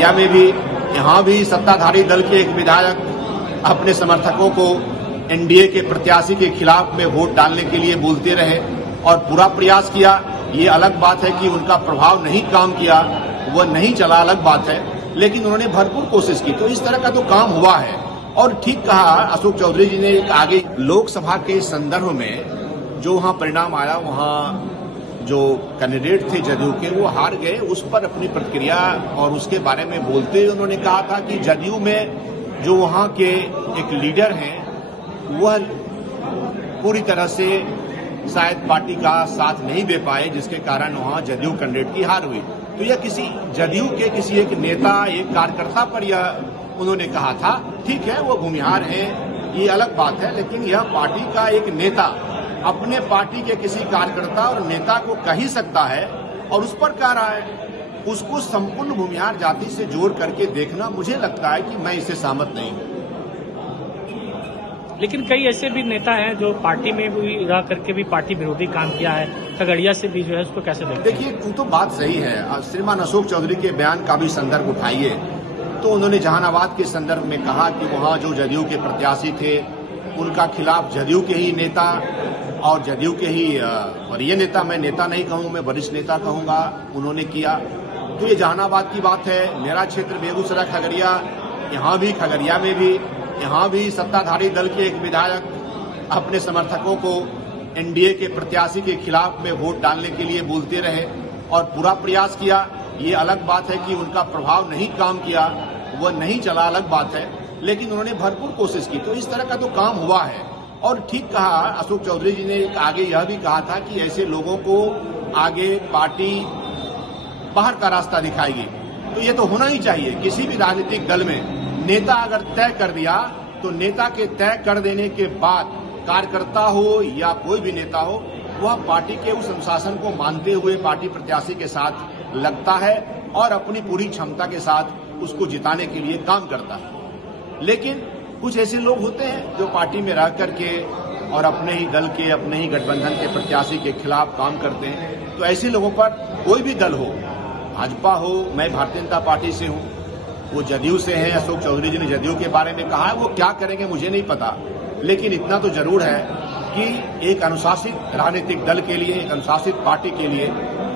खगड़िया में भी, यहाँ भी सत्ताधारी दल के एक विधायक अपने समर्थकों को एनडीए के प्रत्याशी के खिलाफ में वोट डालने के लिए बोलते रहे और पूरा प्रयास किया। ये अलग बात है कि उनका प्रभाव नहीं काम किया, वह नहीं चला, अलग बात है, लेकिन उन्होंने भरपूर कोशिश की। तो इस तरह का तो काम हुआ है। और ठीक कहा अशोक चौधरी जी ने, आगे लोकसभा के संदर्भ में जो वहां परिणाम आया, वहां जो कैंडिडेट थे जदयू के वो हार गए, उस पर अपनी प्रतिक्रिया और उसके बारे में बोलते हुए उन्होंने कहा था कि जदयू में जो वहां के एक लीडर हैं वह पूरी तरह से शायद पार्टी का साथ नहीं दे पाए, जिसके कारण वहां जदयू कैंडिडेट की हार हुई। तो यह किसी जदयू के किसी एक नेता, एक कार्यकर्ता पर यह उन्होंने कहा था। ठीक है, वो भूमिहार हैं, ये अलग बात है, लेकिन यह पार्टी का एक नेता अपने पार्टी के किसी कार्यकर्ता और नेता को कह ही सकता है और उस पर कह रहा है। उसको संपूर्ण भूमिहार जाति से जोड़ करके देखना, मुझे लगता है कि मैं इससे सहमत नहीं हूं। लेकिन कई ऐसे भी नेता हैं जो पार्टी में भी रह करके भी पार्टी विरोधी काम किया है, खगड़िया से भी जो है उसको कैसे देखते हैं? देखिए, तो बात सही है। श्रीमान अशोक चौधरी के बयान का भी संदर्भ उठाइए तो उन्होंने जहानाबाद के संदर्भ में कहा कि वहां जो जदयू के प्रत्याशी थे उनका खिलाफ जदयू के ही नेता और जदयू के ही वरीय नेता, मैं नेता नहीं कहूं, मैं वरिष्ठ नेता कहूंगा, उन्होंने किया। तो ये जहानाबाद की बात है। मेरा क्षेत्र बेगूसराय खगड़िया, यहाँ भी खगड़िया में भी, यहाँ भी सत्ताधारी दल के एक विधायक अपने समर्थकों को एनडीए के प्रत्याशी के खिलाफ में वोट डालने के लिए बोलते रहे और पूरा प्रयास किया। ये अलग बात है कि उनका प्रभाव नहीं काम किया, वह नहीं चला, अलग बात है, लेकिन उन्होंने भरपूर कोशिश की। तो इस तरह का तो काम हुआ है। और ठीक कहा अशोक चौधरी जी ने, आगे यह भी कहा था कि ऐसे लोगों को आगे पार्टी बाहर का रास्ता दिखाएगी। तो ये तो होना ही चाहिए। किसी भी राजनीतिक दल में नेता अगर तय कर दिया तो नेता के तय कर देने के बाद कार्यकर्ता हो या कोई भी नेता हो, वह पार्टी के उस अनुशासन को मानते हुए पार्टी प्रत्याशी के साथ लगता है और अपनी पूरी क्षमता के साथ उसको जिताने के लिए काम करता है। लेकिन कुछ ऐसे लोग होते हैं जो पार्टी में रह करके और अपने ही दल के, अपने ही गठबंधन के प्रत्याशी के खिलाफ काम करते हैं। तो ऐसे लोगों पर कोई भी दल हो, भाजपा हो, मैं भारतीय जनता पार्टी से हूं, वो जदयू से हैं, अशोक चौधरी जी ने जदयू के बारे में कहा है, वो क्या करेंगे मुझे नहीं पता, लेकिन इतना तो जरूर है कि एक अनुशासित राजनीतिक दल के लिए, एक अनुशासित पार्टी के लिए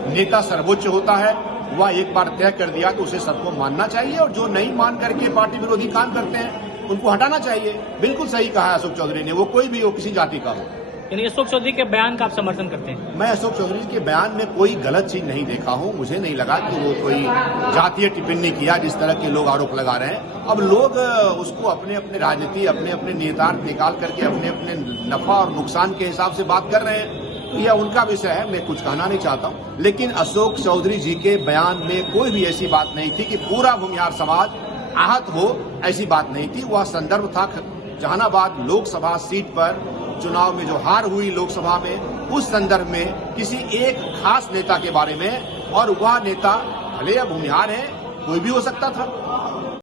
नेता सर्वोच्च होता है। वह एक बार तय कर दिया तो उसे सबको मानना चाहिए और जो नहीं मान करके पार्टी विरोधी काम करते हैं उनको हटाना चाहिए। बिल्कुल सही कहा है अशोक चौधरी ने, वो कोई भी हो, किसी जाति का हो। यानी अशोक चौधरी के बयान का आप समर्थन करते हैं? मैं अशोक चौधरी के बयान में कोई गलत चीज नहीं देखा हूं। मुझे नहीं लगा कि वो कोई जातीय टिप्पणी किया जिस तरह के लोग आरोप लगा रहे हैं। अब लोग उसको अपने अपने राजनीति, अपने अपने निहितार्थ निकाल करके अपने अपने नफा और नुकसान के हिसाब से बात कर रहे हैं। यह उनका विषय है, मैं कुछ कहना नहीं चाहता हूं। लेकिन अशोक चौधरी जी के बयान में कोई भी ऐसी बात नहीं थी कि पूरा भूमिहार समाज आहत हो, ऐसी बात नहीं थी। वह संदर्भ था जहानाबाद लोकसभा सीट पर चुनाव में जो हार हुई लोकसभा में, उस संदर्भ में किसी एक खास नेता के बारे में, और वह नेता भले या भूमिहार है, कोई भी हो सकता था।